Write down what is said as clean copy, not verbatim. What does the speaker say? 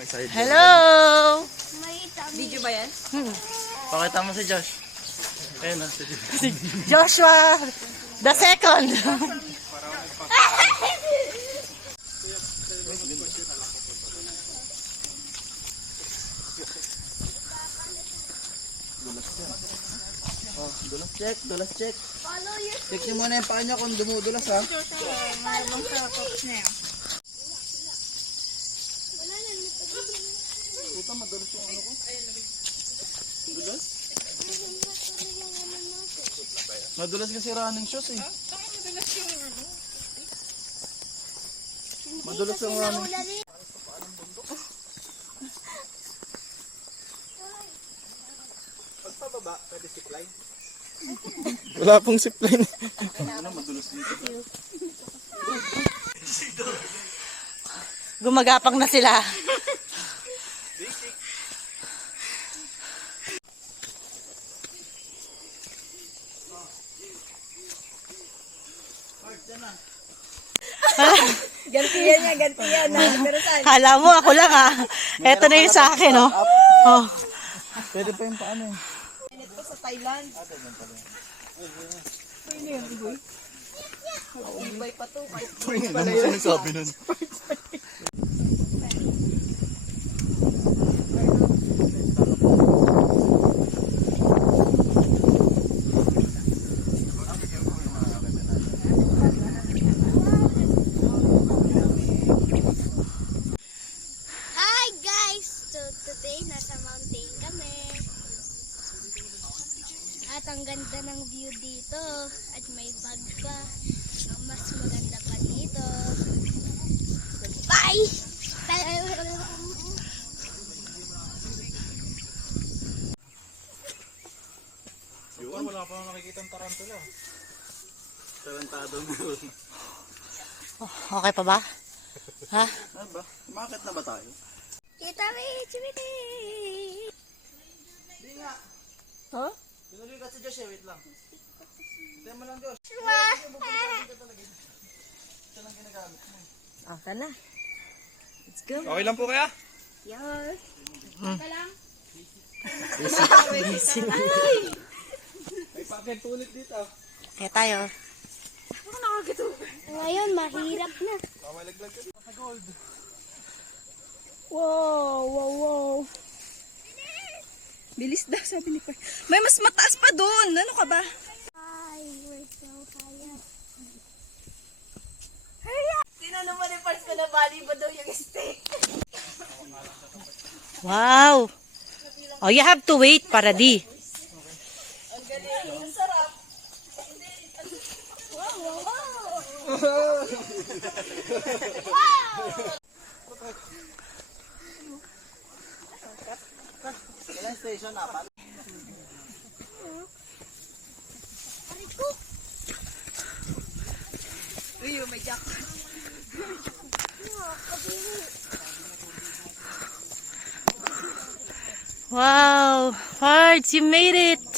Hello! Video ba yan? Pakita mo si Josh. Ayun na, si Josh. Si Joshua the second. Dulas check, dulas check. Check nyo muna yung paa nyo kung dumudulas ha. Malabang sa tops na yan. Puta, madulas yung ano ko. Dulas? Madulas kasi running shoes eh. Madulas yung running shoes. Pagpababa, pwede zipline? Wala pong zipline. Ano, madulas dito. Gumagapang na sila. Gantiyan niya, gantiyan na. Pero saan? Hala mo, ako lang ah. Eto na yung sa akin, oh. Oh. Pwede pa yung paano eh. Init pa sa Thailand. Pwede yan, Iboy. Ibay pa to. Ano mo sinasabi nun? Hi guys! So today nasa mountain kami. At ang ganda ng view dito. At may bag pa. Ang mas maganda pa dito. Bye! Yun, wala pa nakikita ng tarantula. Tarantado mo. Okay pa ba? Ha? Ano ba? Bakit na ba tayo? Kita Chimiti! Hindi nga. Huh? Pinuloy ka si Josh eh, wait lang. Tignan mo lang Josh. Ito lang ginagamit mo. Okay na. Let's go. Okay lang po kaya? Yes. May packet ulit dito. Kaya tayo. Ngayon, mahirap na. Mamalaglag ka dito sa gold. Wow, wow, wow. Bilis daw, sabi ni Koy. May mas mataas pa doon. Ano ka ba? Hi, we're so tired. Sino naman yung parts ko na bali ba daw yung steak? Wow. Oh, you have to wait para di. Ang galing. Ang sarap. Wow, wow, wow. Kailan station apat? Uy, may jack. Wow. Pards, you made it.